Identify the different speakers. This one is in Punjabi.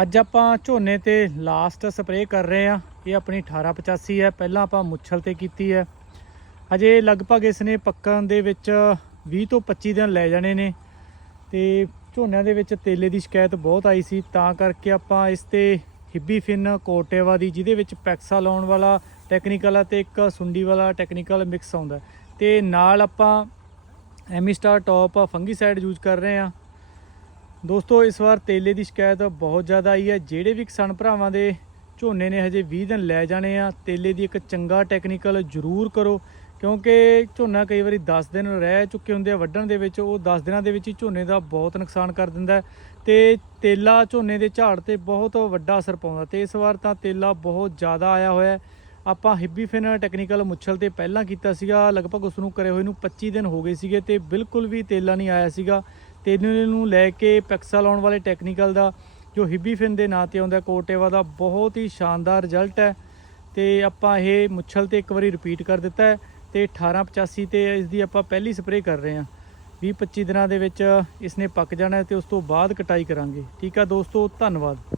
Speaker 1: ਅੱਜ ਆਪਾਂ ਝੋਨੇ ਤੇ ਲਾਸਟ ਸਪਰੇਅ ਕਰ ਰਹੇ ਆ ਇਹ ਆਪਣੀ 1885 ਹੈ। ਪਹਿਲਾਂ ਆਪਾਂ ਮੁੱਛਲ ਤੇ ਕੀਤੀ ਹੈ। ਅਜੇ ਲਗਭਗ ਇਸ ਨੇ ਪੱਕਣ ਦੇ ਵਿੱਚ 20 ਤੋਂ 25 ਦਿਨ ਲੈ ਜਾਣੇ ਨੇ। ਤੇ ਝੋਨਿਆਂ ਦੇ ਵਿੱਚ ਤੇਲੇ ਦੀ ਸ਼ਿਕਾਇਤ ਬਹੁਤ ਆਈ ਸੀ। ਤਾਂ ਕਰਕੇ ਆਪਾਂ ਇਸ ਤੇ ਹਿੱਬੀ ਫਿਨ, ਕੋਟੇਵਾ ਦੀ, ਜਿਹਦੇ ਵਿੱਚ ਪੈਕਸਾ ਲਾਉਣ ਵਾਲਾ ਟੈਕਨੀਕਲ ਆ ਤੇ ਇੱਕ ਸੁੰਡੀ ਵਾਲਾ ਟੈਕਨੀਕਲ ਮਿਕਸ ਆਉਂਦਾ। ਤੇ ਨਾਲ ਆਪਾਂ ਐਮੀਸਟਾਰ ਟੌਪ ਫੰਗੀਸਾਈਡ ਯੂਜ਼ ਕਰ ਰਹੇ ਆ ਦੋਸਤੋ, ਇਸ ਵਾਰ ਤੇਲੇ ਦੀ ਸ਼ਿਕਾਇਤ ਬਹੁਤ ਜ਼ਿਆਦਾ ਆਈ ਹੈ। ਜਿਹੜੇ ਵੀ ਕਿਸਾਨ ਭਰਾਵਾਂ ਦੇ ਝੋਨੇ ਨੇ, ਹਜੇ 20 ਦਿਨ ਲੈ ਜਾਣੇ ਆ। ਤੇਲੇ ਦੀ ਇੱਕ ਚੰਗਾ ਟੈਕਨੀਕਲ ਜ਼ਰੂਰ ਕਰੋ, ਕਿਉਂਕਿ ਝੋਨਾ ਕਈ ਵਾਰੀ 10 ਦਿਨ ਰਹਿ ਚੁੱਕੇ ਹੁੰਦੇ ਆ ਵੱਢਣ ਦੇ ਵਿੱਚ। ਉਹ 10 ਦਿਨਾਂ ਦੇ ਵਿੱਚ ਹੀ ਝੋਨੇ ਦਾ ਬਹੁਤ ਨੁਕਸਾਨ ਕਰ ਦਿੰਦਾ ਹੈ ਤੇ ਤੇਲਾ ਝੋਨੇ ਦੇ ਝਾੜ ਤੇ ਬਹੁਤ ਵੱਡਾ ਅਸਰ ਪਾਉਂਦਾ ਤੇ ਇਸ ਵਾਰ ਤਾਂ ਤੇਲਾ ਬਹੁਤ ਜ਼ਿਆਦਾ ਆਇਆ ਹੋਇਆ ਆਪਾਂ ਹਿੱਬੀ ਫਿਨ ਟੈਕਨੀਕਲ ਮੁੱਛਲ ਤੇ ਪਹਿਲਾਂ ਕੀਤਾ ਸੀਗਾ, ਲਗਭਗ ਉਸ ਨੂੰ ਕਰੇ ਹੋਏ ਨੂੰ 25 ਦਿਨ ਹੋ ਗਏ ਸੀਗੇ ਤੇ ਬਿਲਕੁਲ ਵੀ ਤੇਲਾ ਨਹੀਂ ਆਇਆ ਸੀਗਾ। ਤੇਲੇ ਨੂੰ ਲੈ ਕੇ ਪੈਕਸਾ ਲਾਉਣ ਵਾਲੇ ਟੈਕਨੀਕਲ ਦਾ, ਜੋ ਹਿੱਬੀ ਫਿਨ ਦੇ ਨਾਂ ਤੇ ਆਉਂਦਾ ਕੋਟੇਵਾ ਦਾ, ਬਹੁਤ ਹੀ ਸ਼ਾਨਦਾਰ ਰਿਜ਼ਲਟ ਹੈ। ਤੇ ਆਪਾਂ ਇਹ ਮੁੱਛਲ ਤੇ ਇੱਕ ਵਾਰੀ ਰਿਪੀਟ ਕਰ ਦਿੱਤਾ ਹੈ ਤੇ 1885 ਤੇ ਇਸ ਦੀ ਆਪਾਂ ਪਹਿਲੀ ਸਪਰੇਅ ਕਰ ਰਹੇ ਹਾਂ। 20 25 ਦਿਨਾਂ ਦੇ ਵਿੱਚ ਇਸ ਨੇ ਪੱਕ ਜਾਣਾ ਹੈ ਤੇ ਉਸ ਤੋਂ ਬਾਅਦ ਕਟਾਈ ਕਰਾਂਗੇ। ਠੀਕ ਆ ਦੋਸਤੋ, ਧੰਨਵਾਦ।